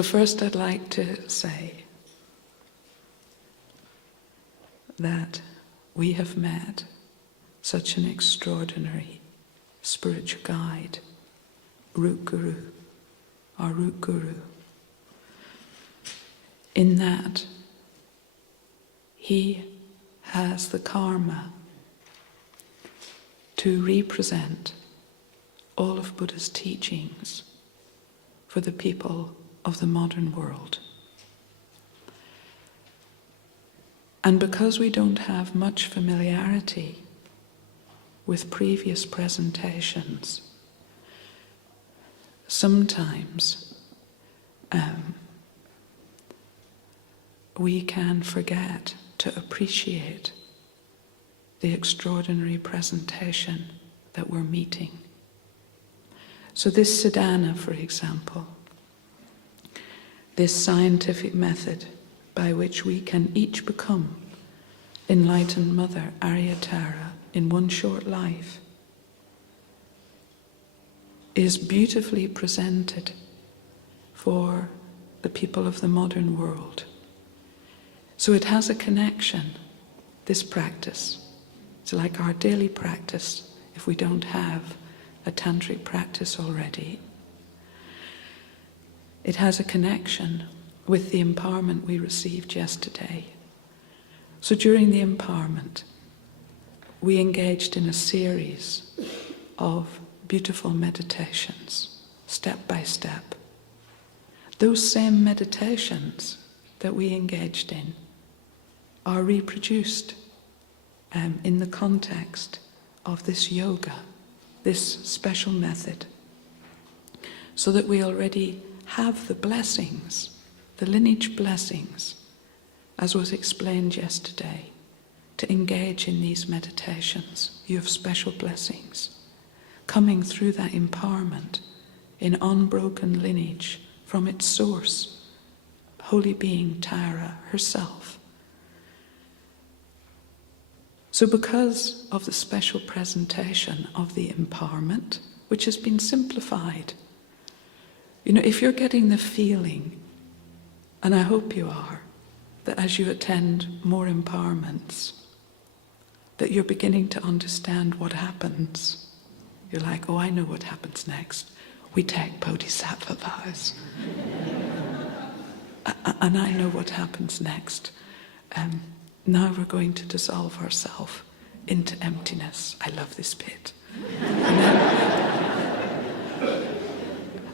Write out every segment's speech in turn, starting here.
So first I'd like to say that we have met such an extraordinary spiritual guide, root guru, our root guru, in that he has the karma to represent all of Buddha's teachings for the people of the modern world. And because we don't have much familiarity with previous presentations, sometimes we can forget to appreciate the extraordinary presentation that we're meeting. So this sadhana, for example, this scientific method by which we can each become enlightened Mother Arya in one short life, is beautifully presented for the people of the modern world. So it has a connection, this practice. It's like our daily practice if we don't have a tantric practice already. It has a connection with the empowerment we received yesterday. So during the empowerment, we engaged in a series of beautiful meditations, step by step. Those same meditations that we engaged in are reproduced in the context of this yoga, this special method, so that we already have the blessings, the lineage blessings, as was explained yesterday, to engage in these meditations. You have special blessings coming through that empowerment in unbroken lineage from its source, Holy Being Tara herself. So because of the special presentation of the empowerment, which has been simplified, if you're getting the feeling, and I hope you are, that as you attend more empowerments, that you're beginning to understand what happens. You're like, oh, I know what happens next. We take bodhisattva vows. And I know what happens next. Now we're going to dissolve ourselves into emptiness. I love this bit.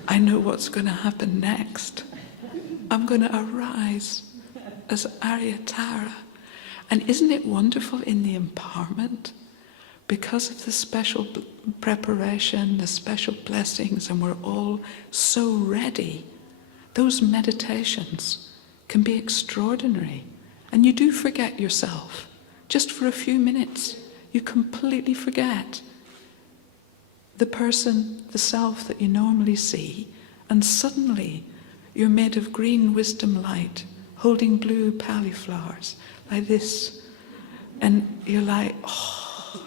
I know what's going to happen next. I'm going to arise as Arya. And isn't it wonderful in the empowerment? Because of the special preparation, the special blessings, and we're all so ready, those meditations can be extraordinary. And you do forget yourself. Just for a few minutes, you completely forget the person, the self that you normally see, and suddenly you're made of green wisdom light, holding blue pali flowers, like this. And you're like, oh.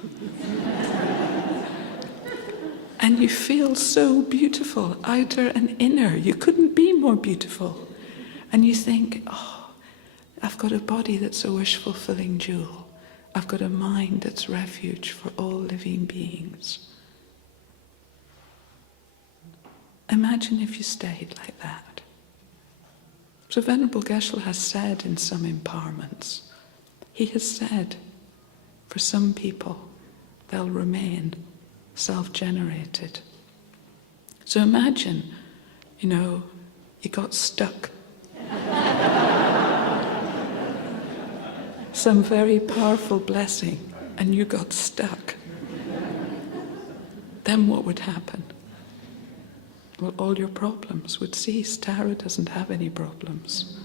And you feel so beautiful, outer and inner. You couldn't be more beautiful. And you think, oh, I've got a body that's a wish-fulfilling jewel. I've got a mind that's refuge for all living beings. Imagine if you stayed like that. So Venerable Geshe has said in some empowerments, he has said, for some people, they'll remain self-generated. So imagine, you got stuck. Some very powerful blessing, and you got stuck. Then what would happen? Well, all your problems would cease. Tara doesn't have any problems.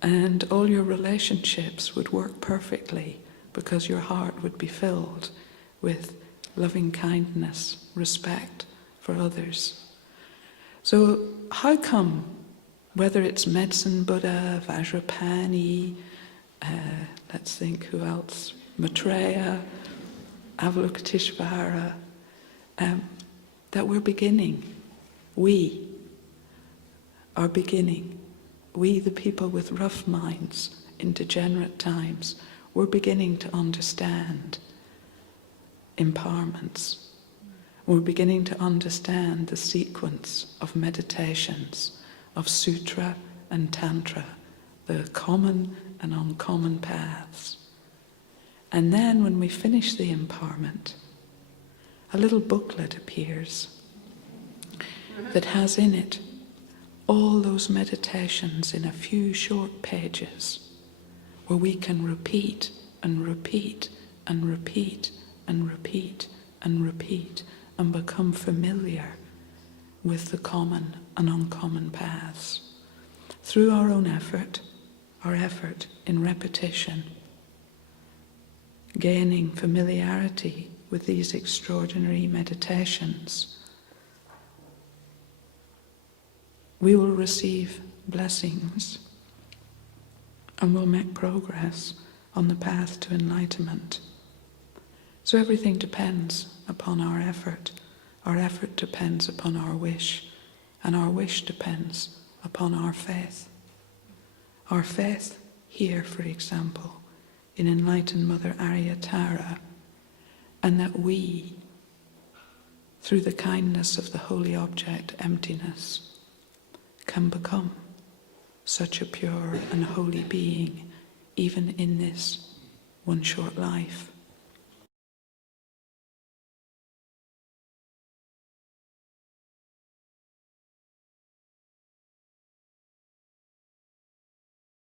And all your relationships would work perfectly because your heart would be filled with loving kindness, respect for others. So how come, whether it's Medicine Buddha, Vajrapani, let's think who else, Maitreya, Avalokiteshvara, that we're beginning, we are beginning. We, the people with rough minds in degenerate times, we're beginning to understand empowerments. We're beginning to understand the sequence of meditations, of sutra and tantra, the common and uncommon paths. And then when we finish the empowerment, a little booklet appears that has in it all those meditations in a few short pages where we can repeat and repeat and repeat and repeat and repeat and become familiar with the common and uncommon paths through our own effort, our effort in repetition, gaining familiarity with these extraordinary meditations. We will receive blessings and will make progress on the path to enlightenment. So everything depends upon our effort. Our effort depends upon our wish, and our wish depends upon our faith. Our faith here, for example, in enlightened Mother Arya Tara, and that we, through the kindness of the holy object emptiness, can become such a pure and holy being, even in this one short life.